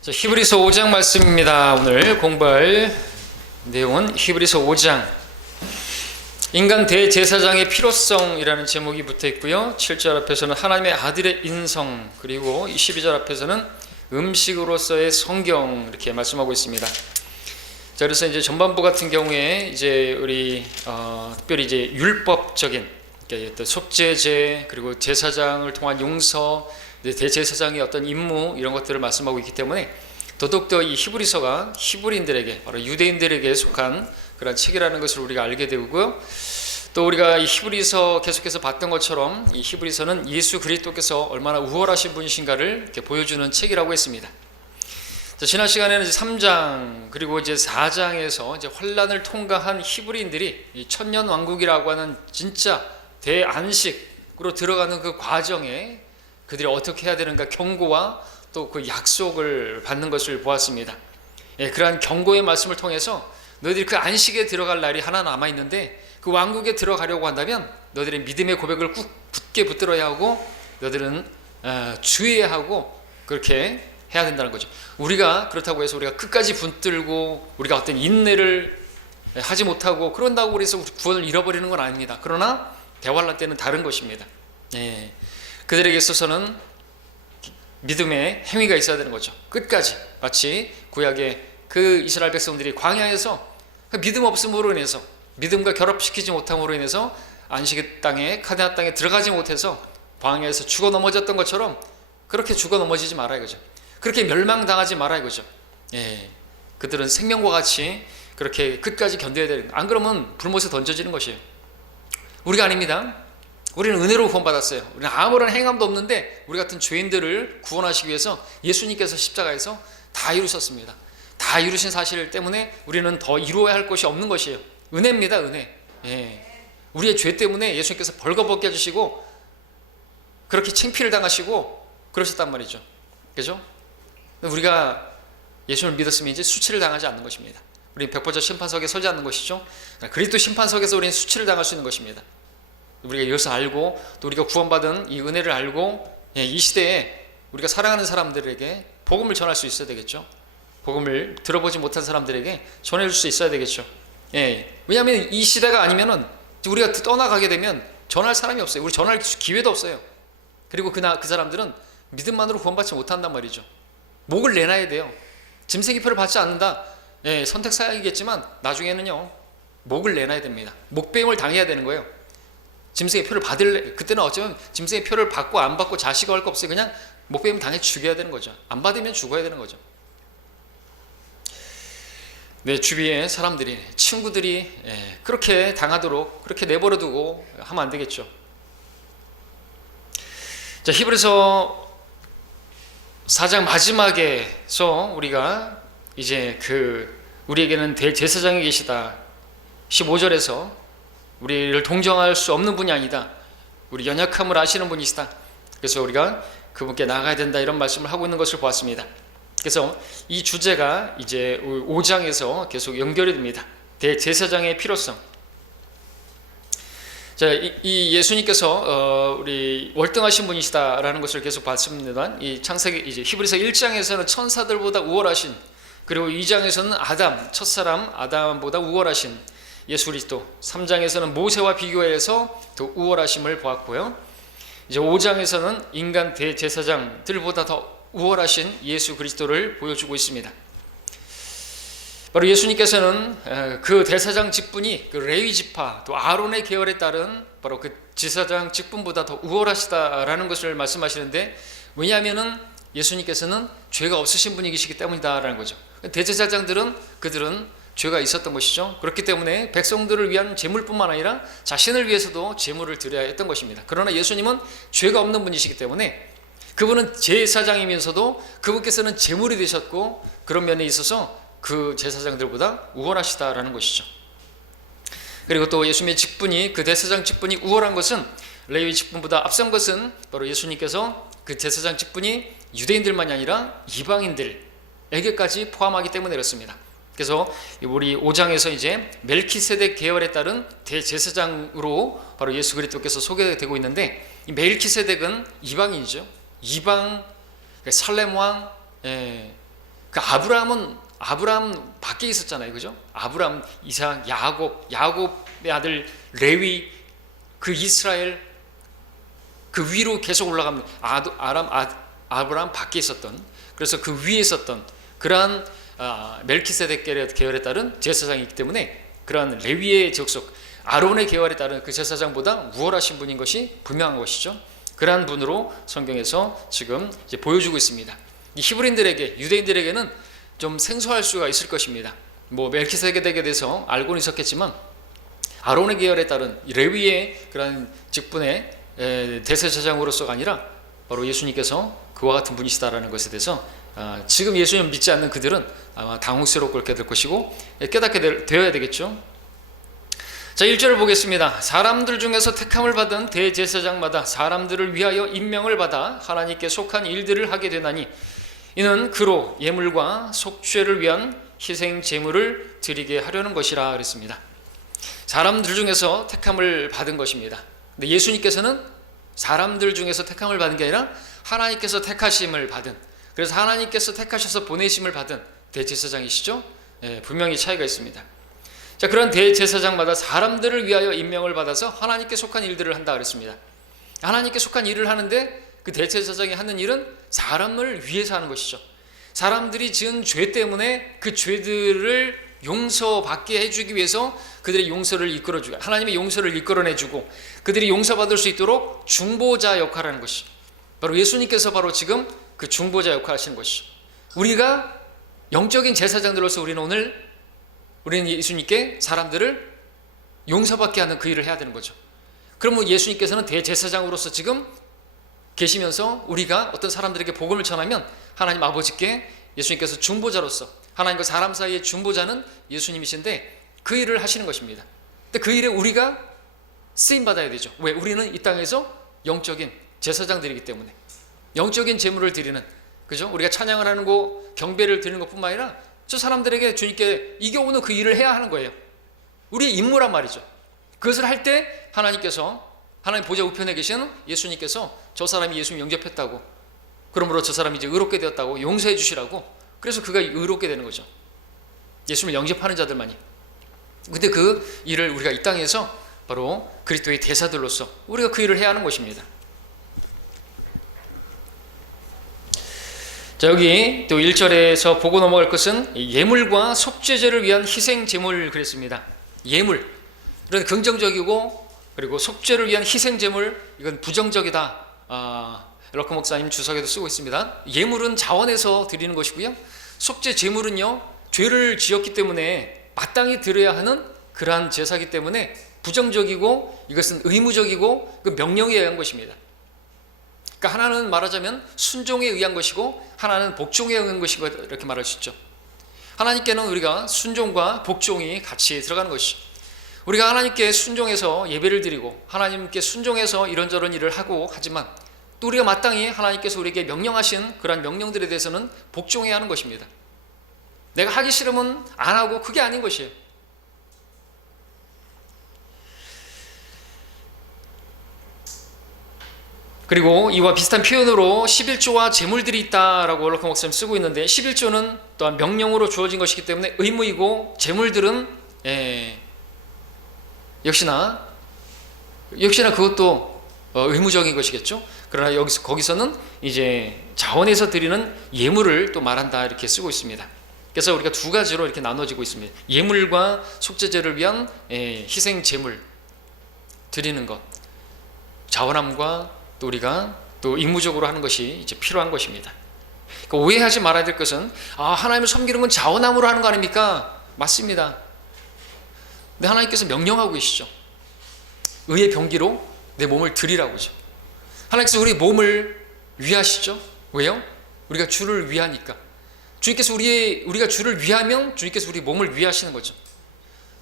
자, 히브리서 5장 말씀입니다. 오늘 공부할 내용은 히브리서 5장 인간 대제사장의 필요성이라는 제목이 붙어 있고요. 7절 앞에서는 하나님의 아들의 인성, 그리고 12절 앞에서는 음식으로서의 성경, 이렇게 말씀하고 있습니다. 자, 그래서 이제 전반부 같은 경우에 이제 우리 특별히 이제 율법적인 속죄제, 그리고 제사장을 통한 용서, 대제사장의 어떤 임무, 이런 것들을 말씀하고 있기 때문에 더더욱더 이 히브리서가 히브리인들에게, 바로 유대인들에게 속한 그런 책이라는 것을 우리가 알게 되고요. 또 우리가 이 히브리서 계속해서 봤던 것처럼 이 히브리서는 예수 그리스도께서 얼마나 우월하신 분이신가를 이렇게 보여주는 책이라고 했습니다. 자, 지난 시간에는 이제 3장 그리고 이제 4장에서 이제 환란을 통과한 히브리인들이 이 천년 왕국이라고 하는 진짜 대안식으로 들어가는 그 과정에 그들이 어떻게 해야 되는가 경고와 또 그 약속을 받는 것을 보았습니다. 그러한 경고의 말씀을 통해서 너희들이 그 안식에 들어갈 날이 하나 남아 있는데 그 왕국에 들어가려고 한다면 너희들의 믿음의 고백을 꾹 굳게 붙들어야 하고 너희들은 주의해야 하고 그렇게 해야 된다는 거죠. 우리가 그렇다고 해서 우리가 끝까지 붙들고 우리가 어떤 인내를 하지 못하고 그런다고 해서 구원을 잃어버리는 건 아닙니다. 그러나 대환란 때는 다른 것입니다. 그들에게 있어서는 믿음의 행위가 있어야 되는 거죠. 끝까지. 마치 구약의 그 이스라엘 백성들이 광야에서 믿음 없음으로 인해서, 믿음과 결합시키지 못함으로 인해서 안식의 땅에, 카데나 땅에 들어가지 못해서 광야에서 죽어 넘어졌던 것처럼 그렇게 죽어 넘어지지 말아 이거죠. 그렇게 멸망당하지 말아 이거죠. 그들은 생명과 같이 그렇게 끝까지 견뎌야 되는, 안 그러면 불못에 던져지는 것이에요. 우리가 아닙니다. 우리는 은혜로 구원받았어요. 우리는 아무런 행함도 없는데 우리 같은 죄인들을 구원하시기 위해서 예수님께서 십자가에서 다 이루셨습니다. 다 이루신 사실 때문에 우리는 더 이루어야 할 것이 없는 것이에요. 은혜입니다. 은혜. 우리의 죄 때문에 예수님께서 벌거벗게 해주시고 그렇게 창피를 당하시고 그러셨단 말이죠. 그죠? 우리가 예수를 믿었으면 이제 수치를 당하지 않는 것입니다. 우리는 백보자 심판석에 서지 않는 것이죠. 그리스도 심판석에서 우리는 수치를 당할 수 있는 것입니다. 우리가 이것을 알고 또 우리가 구원받은 이 은혜를 알고 이 시대에 우리가 사랑하는 사람들에게 복음을 전할 수 있어야 되겠죠. 복음을 들어보지 못한 사람들에게 전해줄 수 있어야 되겠죠. 왜냐하면 이 시대가 아니면은 우리가 떠나가게 되면 전할 사람이 없어요. 우리 전할 기회도 없어요. 그리고 그 사람들은 믿음만으로 구원받지 못한단 말이죠. 목을 내놔야 돼요. 짐승기표를 받지 않는다. 선택사항이겠지만 나중에는요 목을 내놔야 됩니다. 목배임을 당해야 되는 거예요. 짐승의 표를 받을래, 그때는 어쩌면 짐승의 표를 받고 안 받고 자식을 할 거 없어요. 그냥 목배임 당해 죽여야 되는 거죠. 안 받으면 죽어야 되는 거죠. 내 주위에 사람들이, 친구들이 그렇게 당하도록 그렇게 내버려 두고 하면 안 되겠죠. 자, 히브리서 4장 마지막에서 우리가 이제 우리에게는 대제사장이 계시다. 15절에서 우리를 동정할 수 없는 분이 아니다. 우리 연약함을 아시는 분이시다. 그래서 우리가 그분께 나아가야 된다, 이런 말씀을 하고 있는 것을 보았습니다. 그래서 이 주제가 이제 5장에서 계속 연결이 됩니다. 대제사장의 필요성. 자, 이 예수님께서 우리 월등하신 분이시다라는 것을 계속 봤습니다. 이 창세기 이제 히브리서 1장에서는 천사들보다 우월하신, 그리고 2장에서는 첫사람 아담보다 우월하신 예수 그리스도, 3장에서는 모세와 비교해서 더 우월하심을 보았고요. 이제 5장에서는 인간 대제사장들보다 더 우월하신 예수 그리스도를 보여주고 있습니다. 바로 예수님께서는 그 대사장 직분이 그 레위 지파 또 아론의 계열에 따른 바로 그 제사장 직분보다 더 우월하시다라는 것을 말씀하시는데, 왜냐하면은 예수님께서는 죄가 없으신 분이시기 때문이다라는 거죠. 대제사장들은 그들은 죄가 있었던 것이죠. 그렇기 때문에 백성들을 위한 제물뿐만 아니라 자신을 위해서도 제물을 드려야 했던 것입니다. 그러나 예수님은 죄가 없는 분이시기 때문에 그분은 제사장이면서도 그분께서는 제물이 되셨고, 그런 면에 있어서 그 제사장들보다 우월하시다라는 것이죠. 그리고 또 예수님의 직분이, 그 대제사장 직분이 우월한 것은, 레위 직분보다 앞선 것은 바로 예수님께서 그 제사장 직분이 유대인들만이 아니라 이방인들에게까지 포함하기 때문에 그렇습니다. 그래서 우리 5장에서 이제 멜키세덱 계열에 따른 대제사장으로 바로 예수 그리스도께서 소개되고 있는데, 이 멜키세덱은 이방인이죠. 이방 살렘 왕, 그러니까 아브라함 밖에 있었잖아요, 그죠? 아브라함, 이삭, 야곱의 아들 레위, 그 이스라엘 그 위로 계속 올라가면 아브라함 밖에 있었던, 그래서 그 위에 있었던 그러한 멜키세덱 계열에 따른 제사장이 있기 때문에 그러한 레위의 족속 아론의 계열에 따른 그 제사장보다 우월하신 분인 것이 분명한 것이죠. 그러한 분으로 성경에서 지금 이제 보여주고 있습니다. 이 히브리인들에게, 유대인들에게는 좀 생소할 수가 있을 것입니다. 뭐 멜키세덱에 대해서 알고는 있었겠지만 아론의 계열에 따른 레위의 그런 직분의 대제사장으로서가 아니라 바로 예수님께서 그와 같은 분이시다라는 것에 대해서 지금 예수님 믿지 않는 그들은 아마 당혹스럽게 될 것이고 깨닫게 되어야 되겠죠. 자, 1절을 보겠습니다. 사람들 중에서 택함을 받은 대제사장마다 사람들을 위하여 임명을 받아 하나님께 속한 일들을 하게 되나니 이는 그로 예물과 속죄를 위한 희생 제물을 드리게 하려는 것이라 그랬습니다. 사람들 중에서 택함을 받은 것입니다. 근데 예수님께서는 사람들 중에서 택함을 받은 게 아니라 하나님께서 택하심을 받은, 그래서 하나님께서 택하셔서 보내심을 받은 대제사장이시죠. 분명히 차이가 있습니다. 자, 그런 대제사장마다 사람들을 위하여 임명을 받아서 하나님께 속한 일들을 한다 그랬습니다. 하나님께 속한 일을 하는데 그 대제사장이 하는 일은 사람을 위해서 하는 것이죠. 사람들이 지은 죄 때문에 그 죄들을 용서받게 해주기 위해서 그들의 용서를 이끌어주고, 하나님의 용서를 이끌어내주고 그들이 용서받을 수 있도록 중보자 역할을 하는 것이죠. 바로 예수님께서 바로 지금 그 중보자 역할을 하시는 것이죠. 우리가 영적인 제사장들로서 우리는 예수님께 사람들을 용서받게 하는 그 일을 해야 되는 거죠. 그러면 예수님께서는 대제사장으로서 지금 계시면서 우리가 어떤 사람들에게 복음을 전하면 하나님 아버지께 예수님께서 중보자로서, 하나님과 사람 사이의 중보자는 예수님이신데 그 일을 하시는 것입니다. 근데 그 일에 우리가 쓰임받아야 되죠. 왜? 우리는 이 땅에서 영적인 제사장들이기 때문에 영적인 제물을 드리는, 그죠? 우리가 찬양을 하는 거, 경배를 드리는 것뿐만 아니라 저 사람들에게 주님께 이겨오는 그 일을 해야 하는 거예요. 우리의 임무란 말이죠. 그것을 할 때 하나님 보좌 우편에 계시는 예수님께서 저 사람이 예수님 영접했다고, 그러므로 저 사람이 이제 의롭게 되었다고 용서해 주시라고, 그래서 그가 의롭게 되는 거죠. 예수님을 영접하는 자들만이. 근데 그 일을 우리가 이 땅에서 바로 그리스도의 대사들로서 우리가 그 일을 해야 하는 것입니다. 자, 여기 또 1절에서 보고 넘어갈 것은 예물과 속죄제를 위한 희생 제물 그랬습니다. 예물, 이런 긍정적이고, 그리고 속죄를 위한 희생 제물, 이건 부정적이다. 럭커 목사님 주석에도 쓰고 있습니다. 예물은 자원해서 드리는 것이고요, 속죄 제물은요 죄를 지었기 때문에 마땅히 드려야 하는 그러한 제사이기 때문에 부정적이고, 이것은 의무적이고 그 명령에 의한 것입니다. 그러니까 하나는 말하자면 순종에 의한 것이고 하나는 복종에 의한 것이고, 이렇게 말할 수 있죠. 하나님께는 우리가 순종과 복종이 같이 들어가는 것이죠. 우리가 하나님께 순종해서 예배를 드리고 하나님께 순종해서 이런저런 일을 하고 하지만 또 우리가 마땅히 하나님께서 우리에게 명령하신 그러한 명령들에 대해서는 복종해야 하는 것입니다. 내가 하기 싫으면 안 하고, 그게 아닌 것이에요. 그리고 이와 비슷한 표현으로 11조와 제물들이 있다라고 럭커 목사님 쓰고 있는데, 11조는 또한 명령으로 주어진 것이기 때문에 의무이고, 제물들은 역시나 그것도 의무적인 것이겠죠. 그러나 거기서는 이제 자원해서 드리는 예물을 또 말한다, 이렇게 쓰고 있습니다. 그래서 우리가 두 가지로 이렇게 나눠지고 있습니다. 예물과 속죄제를 위한 희생 제물 드리는 것, 자원함과 또 우리가 또 의무적으로 하는 것이 이제 필요한 것입니다. 그러니까 오해하지 말아야 될 것은, 하나님을 섬기는 건 자원함으로 하는 거 아닙니까? 맞습니다. 근데 하나님께서 명령하고 계시죠. 의의 병기로 내 몸을 드리라고죠. 하나님께서 우리 몸을 위하시죠. 왜요? 우리가 주를 위하니까. 주님께서 우리가 주를 위하면 주님께서 우리 몸을 위하시는 거죠.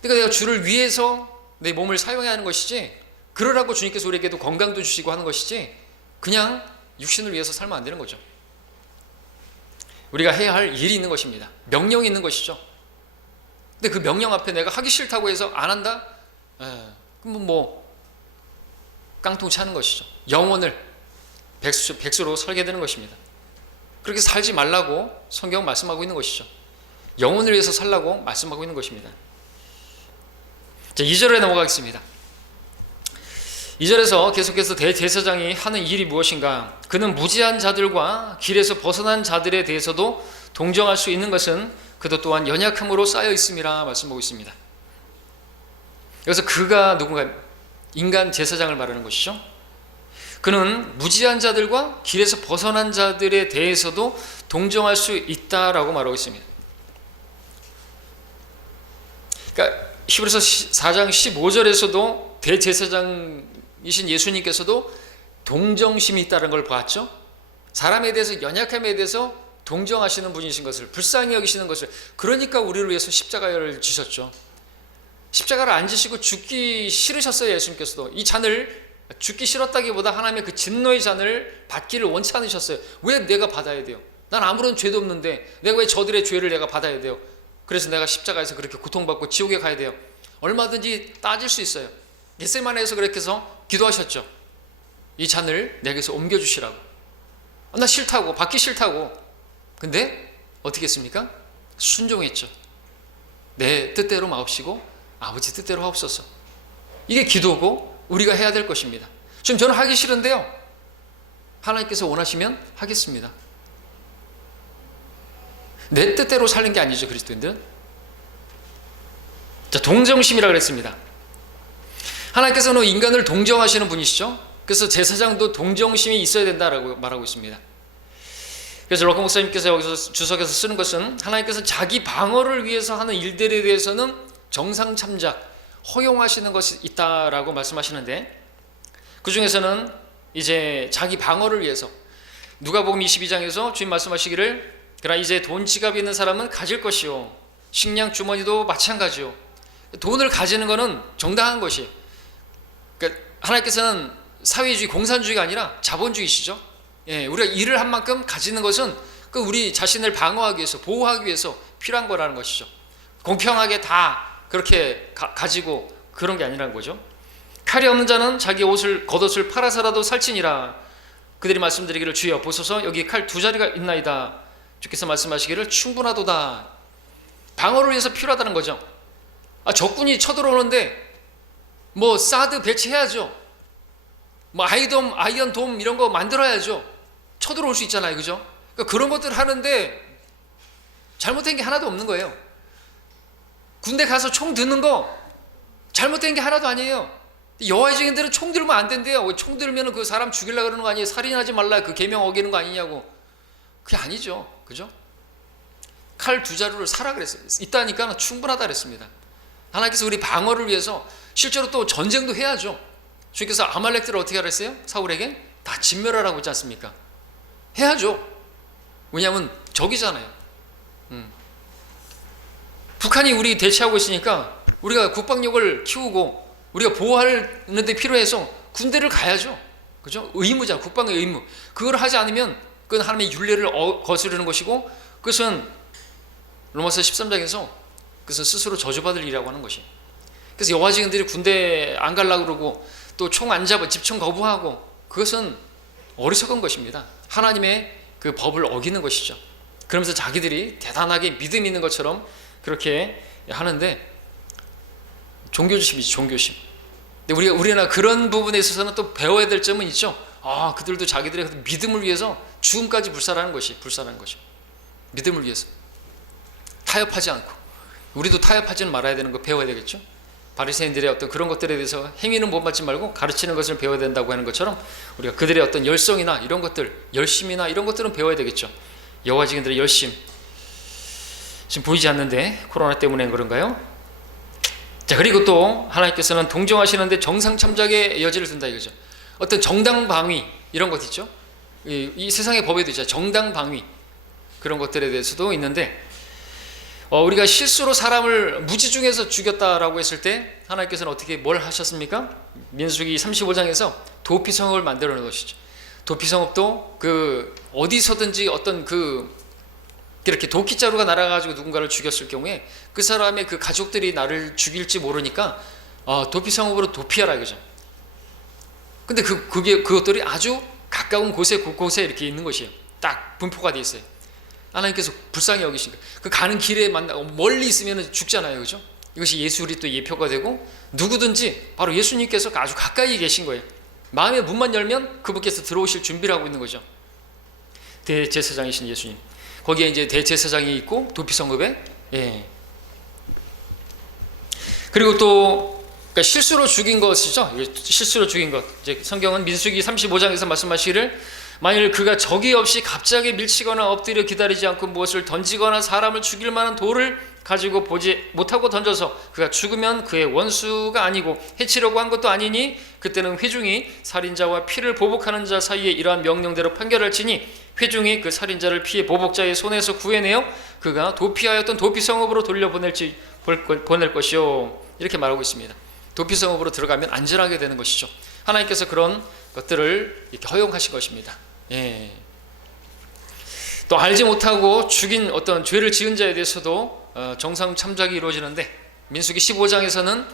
그러니까 내가 주를 위해서 내 몸을 사용해야 하는 것이지, 그러라고 주님께서 우리에게도 건강도 주시고 하는 것이지, 그냥 육신을 위해서 살면 안 되는 거죠. 우리가 해야 할 일이 있는 것입니다. 명령이 있는 것이죠. 근데 그 명령 앞에 내가 하기 싫다고 해서 안 한다? 그럼 뭐 깡통 차는 것이죠. 영혼을 백수로 설계되는 것입니다. 그렇게 살지 말라고 성경 말씀하고 있는 것이죠. 영혼을 위해서 살라고 말씀하고 있는 것입니다. 자, 2절에 넘어가겠습니다. 2절에서 계속해서 대제사장이 하는 일이 무엇인가? 그는 무지한 자들과 길에서 벗어난 자들에 대해서도 동정할 수 있는 것은 그도 또한 연약함으로 쌓여 있음이라 말씀하고 있습니다. 그래서 그가 누군가? 인간 제사장을 말하는 것이죠. 그는 무지한 자들과 길에서 벗어난 자들에 대해서도 동정할 수 있다라고 말하고 있습니다. 그러니까 히브리서 4장 15절에서도 대제사장이신 예수님께서도 동정심이 있다는 걸 보았죠. 사람에 대해서, 연약함에 대해서 동정하시는 분이신 것을, 불쌍히 여기시는 것을, 그러니까 우리를 위해서 십자가를 지셨죠. 십자가를 안 지시고 죽기 싫으셨어요. 예수님께서도 이 잔을, 죽기 싫었다기보다 하나님의 그 진노의 잔을 받기를 원치 않으셨어요. 왜 내가 받아야 돼요? 난 아무런 죄도 없는데 내가 왜 저들의 죄를 내가 받아야 돼요? 그래서 내가 십자가에서 그렇게 고통받고 지옥에 가야 돼요? 얼마든지 따질 수 있어요. 겟세마네에서 그렇게 해서 기도하셨죠. 이 잔을 내게서 옮겨주시라고. 나 싫다고, 받기 싫다고. 근데 어떻게 했습니까? 순종했죠. 내 뜻대로 마옵시고 아버지 뜻대로 하옵소서. 이게 기도고 우리가 해야 될 것입니다. 지금 저는 하기 싫은데요, 하나님께서 원하시면 하겠습니다. 내 뜻대로 사는 게 아니죠, 그리스도인들은. 자, 동정심이라고 그랬습니다. 하나님께서는 인간을 동정하시는 분이시죠. 그래서 제사장도 동정심이 있어야 된다라고 말하고 있습니다. 그래서 럭커 목사님께서 여기서 주석에서 쓰는 것은, 하나님께서 자기 방어를 위해서 하는 일들에 대해서는 정상 참작, 허용하시는 것이 있다라고 말씀하시는데, 그 중에서는 이제 자기 방어를 위해서 누가복음 22장에서 주님 말씀하시기를, 그러나 이제 돈 지갑이 있는 사람은 가질 것이요 식량 주머니도 마찬가지요. 돈을 가지는 것은 정당한 것이에요. 그러니까 하나님께서는 사회주의, 공산주의가 아니라 자본주의시죠. 예, 우리가 일을 한 만큼 가지는 것은 그 우리 자신을 방어하기 위해서, 보호하기 위해서 필요한 거라는 것이죠. 공평하게 다 그렇게 가지고 그런 게 아니라는 거죠. 칼이 없는 자는 자기 옷을, 겉옷을 팔아서라도 살찌니라. 그들이 말씀드리기를, 주여 보소서 여기 칼 2자리가 있나이다. 주께서 말씀하시기를, 충분하도다. 방어를 위해서 필요하다는 거죠. 적군이 쳐들어오는데 뭐 사드 배치해야죠. 뭐 아이언돔 이런 거 만들어야죠. 쳐들어올 수 있잖아요, 그죠? 그러니까 그런 것들 하는데 잘못된 게 하나도 없는 거예요. 군대 가서 총 드는 거 잘못된 게 하나도 아니에요. 여호와의 증인들은 총 들면 안 된대요. 총 들면 그 사람 죽이려고 그러는 거 아니에요? 살인하지 말라, 그 계명 어기는 거 아니냐고. 그게 아니죠, 그죠? 칼 2자루를 사라 그랬어요. 있다니까 충분하다 그랬습니다. 하나님께서 우리 방어를 위해서 실제로 또 전쟁도 해야죠. 주님께서 아말렉들을 어떻게 하랬어요? 사울에게 다 진멸하라고 했지 않습니까? 해야죠. 왜냐하면 적이잖아요. 북한이 우리 대치하고 있으니까 우리가 국방력을 키우고 우리가 보호하는 데 필요해서 군대를 가야죠. 그죠? 의무자, 국방의 의무. 그걸 하지 않으면 그건 하나님의 율례를 거스르는 것이고, 그것은 로마서 13장에서 그것은 스스로 저주받을 일이라고 하는 것이에요. 그래서 여호와 증인들이 군대 안 가려고 그러고 또 총 안 잡아 집총 거부하고, 그것은 어리석은 것입니다. 하나님의 그 법을 어기는 것이죠. 그러면서 자기들이 대단하게 믿음 있는 것처럼 그렇게 하는데, 종교심이지, 종교심. 근데 우리나라 그런 부분에 있어서는 또 배워야 될 점은 있죠. 그들도 자기들의 믿음을 위해서 죽음까지 불사하는 것이 믿음을 위해서 타협하지 않고, 우리도 타협하지는 말아야 되는 거 배워야 되겠죠. 바리새인들의 어떤 그런 것들에 대해서 행위는 못 받지 말고 가르치는 것을 배워야 된다고 하는 것처럼, 우리가 그들의 어떤 열성이나 이런 것들, 열심이나 이런 것들은 배워야 되겠죠. 여호와 증인들의 열심, 지금 보이지 않는데 코로나 때문에 그런가요? 자, 그리고 또 하나님께서는 동정하시는데 정상 참작의 여지를 둔다 이거죠. 어떤 정당 방위 이런 것 있죠. 이 세상의 법에도 있죠. 정당 방위, 그런 것들에 대해서도 있는데, 우리가 실수로 사람을 무지중에서 죽였다라고 했을 때 하나님께서는 어떻게 뭘 하셨습니까? 민수기 35장에서 도피성읍을 만들어 놓은 것이죠. 도피성읍도 그 어디서든지 어떤 이렇게 도끼자루가 날아가지고 누군가를 죽였을 경우에 그 사람의 그 가족들이 나를 죽일지 모르니까 도피성읍으로 도피하라 이거죠. 근데 그것들이 아주 가까운 곳에 곳곳에 이렇게 있는 것이에요. 딱 분포가 돼 있어요. 하나님께서 불쌍히 여기신 거예요. 그 가는 길에 만나고 멀리 있으면 죽잖아요, 그죠? 이것이 예술이 또 예표가 되고 누구든지 바로 예수님께서 아주 가까이 계신 거예요. 마음의 문만 열면 그분께서 들어오실 준비를 하고 있는 거죠. 대제사장이신 예수님. 거기에 이제 대제사장이 있고 도피성읍에 그리고 또 그러니까 실수로 죽인 것이죠. 실수로 죽인 것. 이제 성경은 민수기 35장에서 말씀하시기를 만일 그가 적이 없이 갑자기 밀치거나 엎드려 기다리지 않고 무엇을 던지거나 사람을 죽일 만한 돌을 가지고 보지 못하고 던져서 그가 죽으면 그의 원수가 아니고 해치려고 한 것도 아니니 그때는 회중이 살인자와 피를 보복하는 자 사이에 이러한 명령대로 판결할지니 회중이 그 살인자를 피해 보복자의 손에서 구해내어 그가 도피하였던 도피성읍으로 돌려보낼지 보낼 것이요. 이렇게 말하고 있습니다. 도피성읍으로 들어가면 안전하게 되는 것이죠. 하나님께서 그런 것들을 이렇게 허용하신 것입니다. 또 알지 못하고 죽인 어떤 죄를 지은 자에 대해서도 정상 참작이 이루어지는데 민수기 15장에서는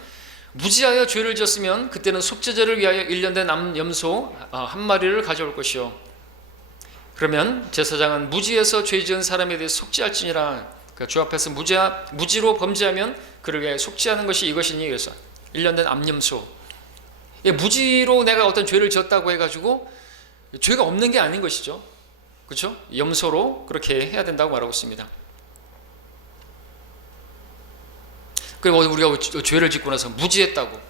무지하여 죄를 지었으면 그때는 속죄제를 위하여 1년 된 암염소 한 마리를 가져올 것이요. 그러면 제사장은 무지해서 죄 지은 사람에 대해 속죄할지니라. 그러니까 주 앞에서 무지로 범죄하면 그를 위하여 속죄하는 것이 이것이니 그래서 1년 된 암염소. 무지로 내가 어떤 죄를 지었다고 해가지고 죄가 없는 게 아닌 것이죠. 그렇죠? 염소로 그렇게 해야 된다고 말하고 있습니다. 그리고 우리가 죄를 짓고 나서 무지했다고.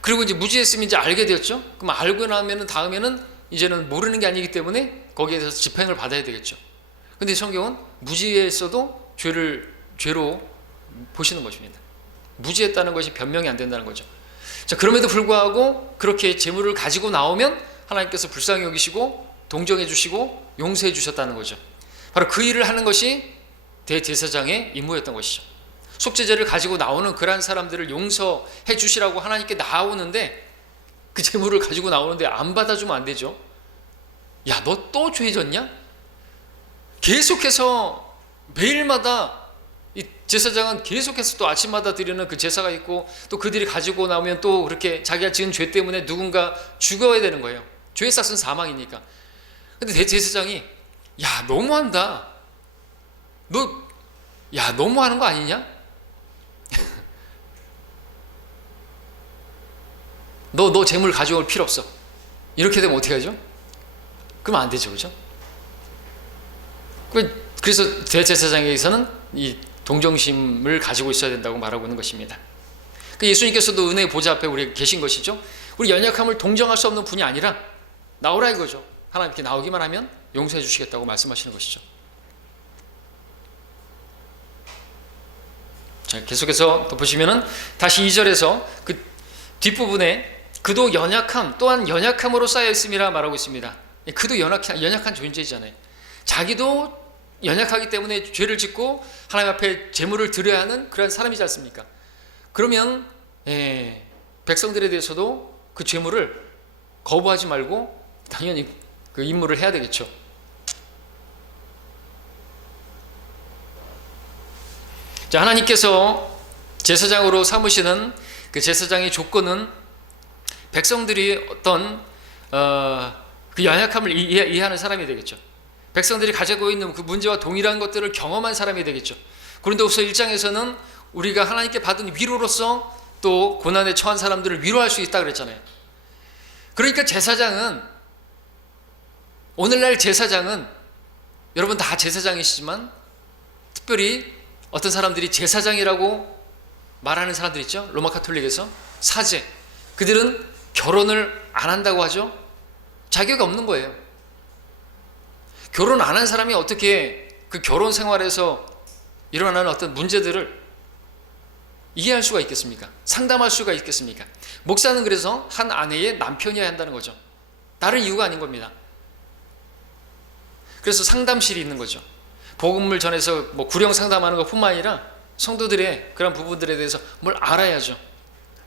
그리고 이제 무지했으면 이제 알게 되었죠. 그럼 알고 나면은 다음에는 이제는 모르는 게 아니기 때문에 거기에 대해서 집행을 받아야 되겠죠. 근데 성경은 무지했어도 죄로 보시는 것입니다. 무지했다는 것이 변명이 안 된다는 거죠. 자, 그럼에도 불구하고 그렇게 재물을 가지고 나오면 하나님께서 불쌍히 여기시고 동정해 주시고 용서해 주셨다는 거죠. 바로 그 일을 하는 것이 대제사장의 임무였던 것이죠. 속죄제를 가지고 나오는 그러한 사람들을 용서해 주시라고 하나님께 나오는데 그 재물을 가지고 나오는데 안 받아주면 안 되죠. 야, 너 또 죄 졌냐? 계속해서 매일마다 이 제사장은 계속해서 또 아침마다 드리는 그 제사가 있고 또 그들이 가지고 나오면 또 그렇게 자기가 지은 죄 때문에 누군가 죽어야 되는 거예요. 죄의 삭은 사망이니까. 근데 대제사장이 야, 너무한다. 야, 너무하는 거 아니냐? 너 재물 가져올 필요 없어. 이렇게 되면 어떻게 하죠? 그러면 안 되죠, 그죠? 그래서 대제사장에게서는 이 동정심을 가지고 있어야 된다고 말하고 있는 것입니다. 예수님께서도 은혜의 보좌 앞에 우리 계신 것이죠. 우리 연약함을 동정할 수 없는 분이 아니라 나오라 이거죠. 하나님께 나오기만 하면 용서해 주시겠다고 말씀하시는 것이죠. 자, 계속해서 또 보시면은 다시 2절에서 그 뒷부분에 그도 연약함 또한 연약함으로 쌓여 있음이라 말하고 있습니다. 그도 연약한 존재이잖아요. 자기도 연약하기 때문에 죄를 짓고 하나님 앞에 제물을 드려야 하는 그런 사람이지 않습니까? 그러면 백성들에 대해서도 그 제물을 거부하지 말고 당연히 그 임무를 해야 되겠죠. 자, 하나님께서 제사장으로 삼으시는 그 제사장의 조건은 백성들이 어떤 그 연약함을 이해하는 사람이 되겠죠. 백성들이 가지고 있는 그 문제와 동일한 것들을 경험한 사람이 되겠죠. 고린도후서 1장에서는 우리가 하나님께 받은 위로로서 또 고난에 처한 사람들을 위로할 수 있다 그랬잖아요. 그러니까 제사장은 오늘날 제사장은 여러분 다 제사장이시지만 특별히 어떤 사람들이 제사장이라고 말하는 사람들 있죠. 로마 카톨릭에서 사제, 그들은 결혼을 안 한다고 하죠. 자격이 없는 거예요. 결혼 안 한 사람이 어떻게 그 결혼 생활에서 일어나는 어떤 문제들을 이해할 수가 있겠습니까? 상담할 수가 있겠습니까? 목사는 그래서 한 아내의 남편이어야 한다는 거죠. 다른 이유가 아닌 겁니다. 그래서 상담실이 있는 거죠. 복음을 전해서 뭐 구령 상담하는 것뿐만 아니라 성도들의 그런 부분들에 대해서 뭘 알아야죠.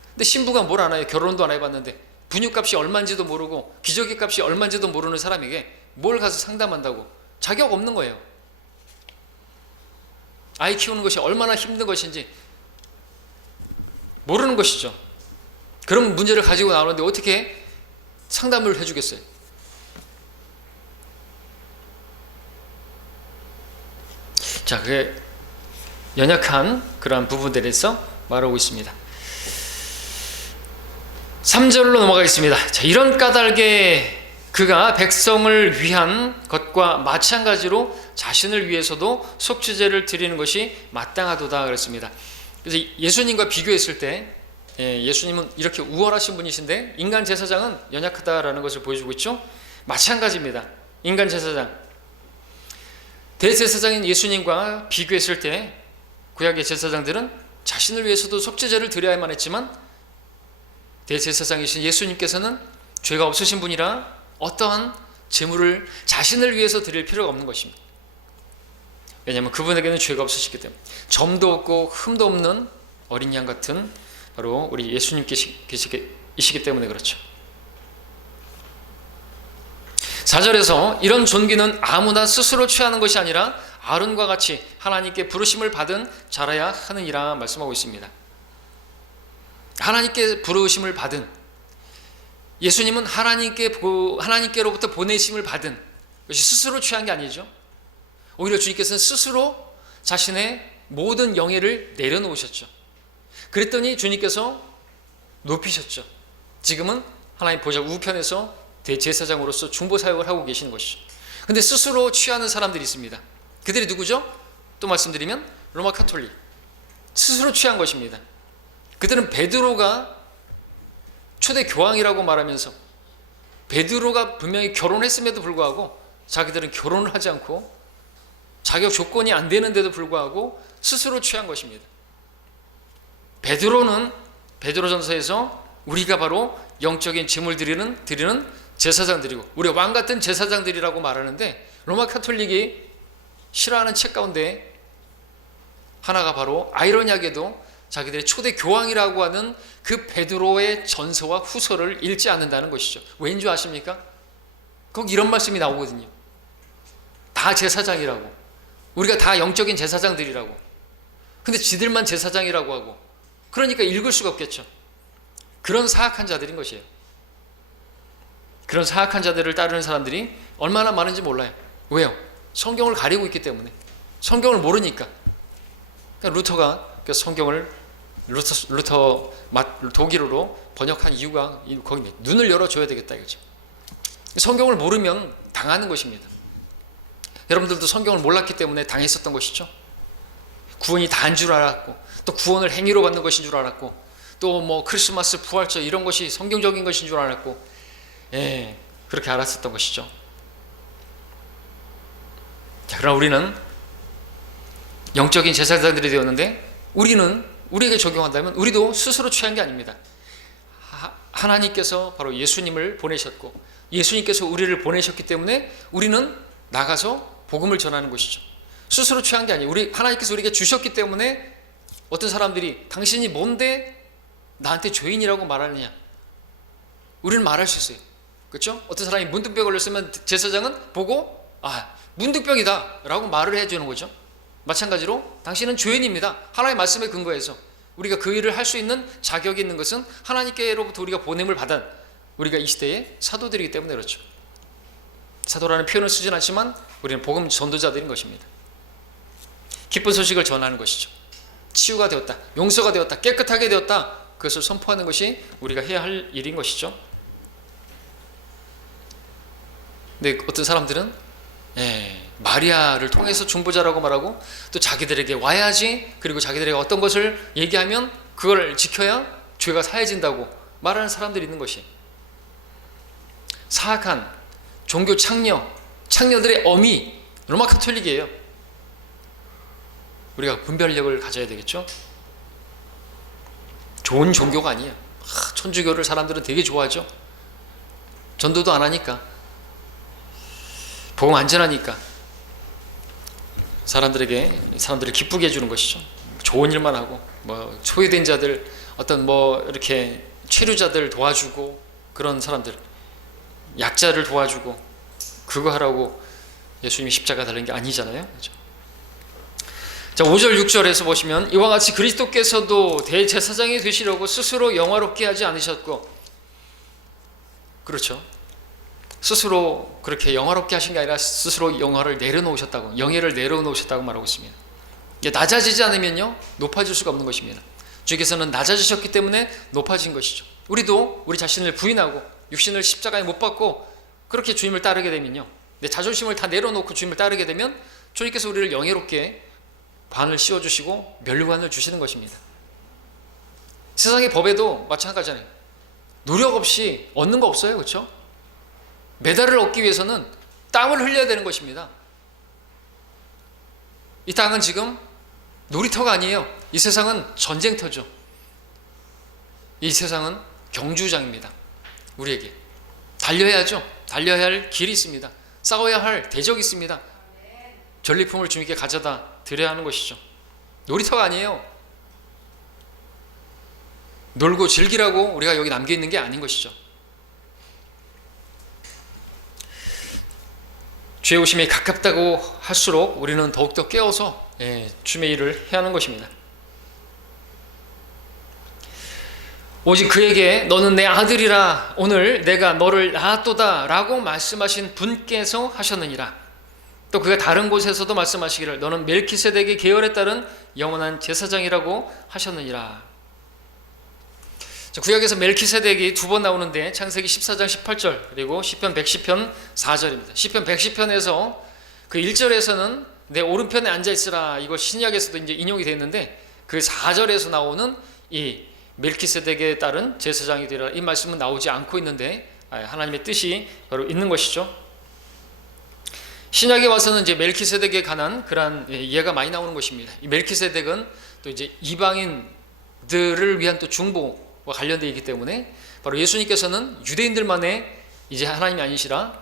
근데 신부가 뭘 알아요? 결혼도 안 해봤는데 분유값이 얼마인지도 모르고 기저귀 값이 얼마인지도 모르는 사람에게 뭘 가서 상담한다고? 자격 없는 거예요. 아이 키우는 것이 얼마나 힘든 것인지 모르는 것이죠. 그런 문제를 가지고 나오는데 어떻게 상담을 해주겠어요? 자, 그게 연약한 그러한 부분들에 대해서 말하고 있습니다. 3절로 넘어가겠습니다. 자, 이런 까닭에 그가 백성을 위한 것과 마찬가지로 자신을 위해서도 속죄제를 드리는 것이 마땅하도다 그랬습니다. 그래서 예수님과 비교했을 때 예수님은 이렇게 우월하신 분이신데 인간 제사장은 연약하다라는 것을 보여주고 있죠. 마찬가지입니다. 인간 제사장, 대제사장인 예수님과 비교했을 때 구약의 제사장들은 자신을 위해서도 속죄제를 드려야만 했지만 대제사장이신 예수님께서는 죄가 없으신 분이라 어떠한 제물을 자신을 위해서 드릴 필요가 없는 것입니다. 왜냐하면 그분에게는 죄가 없으시기 때문에, 점도 없고 흠도 없는 어린 양 같은 바로 우리 예수님께시기 때문에 그렇죠. 4절에서 이런 존귀는 아무나 스스로 취하는 것이 아니라 아론과 같이 하나님께 부르심을 받은 자라야 하느니라 말씀하고 있습니다. 하나님께 부르심을 받은, 예수님은 하나님께로부터 보내심을 받은 것이 스스로 취한 게 아니죠. 오히려 주님께서는 스스로 자신의 모든 영예를 내려놓으셨죠. 그랬더니 주님께서 높이셨죠. 지금은 하나님 보좌 우편에서 대제사장으로서 중보 사역을 하고 계시는 것이죠. 근데 스스로 취하는 사람들이 있습니다. 그들이 누구죠? 또 말씀드리면 로마 카톨릭, 스스로 취한 것입니다. 그들은 베드로가 초대 교황이라고 말하면서 베드로가 분명히 결혼했음에도 불구하고 자기들은 결혼을 하지 않고 자격 조건이 안 되는데도 불구하고 스스로 취한 것입니다. 베드로는 베드로전서에서 우리가 바로 영적인 제물 드리는 제사장들이고 우리 왕 같은 제사장들이라고 말하는데, 로마 카톨릭이 싫어하는 책 가운데 하나가 바로 아이러니하게도 자기들의 초대 교황이라고 하는 그 베드로의 전서와 후서를 읽지 않는다는 것이죠. 왜인 줄 아십니까? 거기 이런 말씀이 나오거든요. 다 제사장이라고, 우리가 다 영적인 제사장들이라고. 근데 지들만 제사장이라고 하고, 그러니까 읽을 수가 없겠죠. 그런 사악한 자들인 것이에요. 그런 사악한 자들을 따르는 사람들이 얼마나 많은지 몰라요. 왜요? 성경을 가리고 있기 때문에. 성경을 모르니까. 그러니까 루터가 성경을 루터 독일어로 번역한 이유가 거기 눈을 열어줘야 되겠다 이거죠. 성경을 모르면 당하는 것입니다. 여러분들도 성경을 몰랐기 때문에 당했었던 것이죠. 구원이 다인 줄 알았고, 또 구원을 행위로 받는 것인 줄 알았고, 또 뭐 크리스마스 부활절 이런 것이 성경적인 것인 줄 알았고, 그렇게 알았었던 것이죠. 자, 그러나 우리는 영적인 제사장들이 되었는데, 우리에게 적용한다면 우리도 스스로 취한 게 아닙니다. 하나님께서 바로 예수님을 보내셨고 예수님께서 우리를 보내셨기 때문에 우리는 나가서 복음을 전하는 것이죠. 스스로 취한 게 아니에요. 하나님께서 우리에게 주셨기 때문에 어떤 사람들이 당신이 뭔데 나한테 죄인이라고 말하느냐, 우리는 말할 수 있어요. 그렇죠? 어떤 사람이 문둥병 걸렸으면 제사장은 보고 문둥병이다 라고 말을 해주는 거죠. 마찬가지로 당신은 죄인입니다. 하나님의 말씀에 근거해서 우리가 그 일을 할 수 있는 자격이 있는 것은 하나님께로부터 우리가 보냄을 받은 우리가 이 시대의 사도들이기 때문에 그렇죠. 사도라는 표현을 쓰진 않지만 우리는 복음 전도자들인 것입니다. 기쁜 소식을 전하는 것이죠. 치유가 되었다, 용서가 되었다, 깨끗하게 되었다, 그것을 선포하는 것이 우리가 해야 할 일인 것이죠. 근데 어떤 사람들은 마리아를 통해서 중보자라고 말하고 또 자기들에게 와야지, 그리고 자기들에게 어떤 것을 얘기하면 그걸 지켜야 죄가 사해진다고 말하는 사람들이 있는 것이 사악한 종교 창녀들의 어미 로마 카톨릭이에요. 우리가 분별력을 가져야 되겠죠. 좋은 종교가 아니에요. 천주교를 사람들은 되게 좋아하죠. 전도도 안 하니까, 복음 안전하니까 사람들을 기쁘게 해주는 것이죠. 좋은 일만 하고, 소외된 자들, 어떤 이렇게 체류자들 도와주고, 그런 사람들, 약자를 도와주고, 그거 하라고 예수님이 십자가 달린 게 아니잖아요. 그렇죠? 자, 5절 6절에서 보시면 이와 같이 그리스도께서도 대제사장이 되시려고 스스로 영화롭게 하지 않으셨고, 그렇죠. 스스로 그렇게 영화롭게 하신 게 아니라 스스로 영예를 내려놓으셨다고 말하고 있습니다. 낮아지지 않으면요 높아질 수가 없는 것입니다. 주께서는 낮아지셨기 때문에 높아진 것이죠. 우리도 우리 자신을 부인하고 육신을 십자가에 못 박고 그렇게 주님을 따르게 되면요, 내 자존심을 다 내려놓고 주님을 따르게 되면 주님께서 우리를 영예롭게 관을 씌워주시고 면류관을 주시는 것입니다. 세상의 법에도 마찬가지잖아요. 노력 없이 얻는 거 없어요. 그렇죠? 메달을 얻기 위해서는 땀을 흘려야 되는 것입니다. 이 땅은 지금 놀이터가 아니에요. 이 세상은 전쟁터죠. 이 세상은 경주장입니다. 우리에게 달려야죠. 달려야 할 길이 있습니다. 싸워야 할 대적이 있습니다. 전리품을 주님께 가져다 드려야 하는 것이죠. 놀이터가 아니에요. 놀고 즐기라고 우리가 여기 남겨있는 게 아닌 것이죠. 주의 오심이 가깝다고 할수록 우리는 더욱더 깨어서 주님의 일을 해야 하는 것입니다. 오직 그에게 너는 내 아들이라 오늘 내가 너를 낳았도다 라고 말씀하신 분께서 하셨느니라. 또 그가 다른 곳에서도 말씀하시기를 너는 멜키세덱의 계열에 따른 영원한 제사장이라고 하셨느니라. 구약에서 멜키세덱이 두 번 나오는데 창세기 14장 18절 그리고 시편 110편 4절입니다. 시편 110편에서 그 1절에서는 내 오른편에 앉아있으라, 이거 신약에서도 이제 인용이 됐는데 그 4절에서 나오는 이 멜키세덱에 따른 제사장이 되라, 이 말씀은 나오지 않고 있는데 하나님의 뜻이 바로 있는 것이죠. 신약에 와서는 이제 멜키세덱에 관한 그러한 이해가 많이 나오는 것입니다. 이 멜키세덱은 또 이제 이방인들을 위한 또 중보와 관련되어 있기 때문에 바로 예수님께서는 유대인들만의 이제 하나님이 아니시라,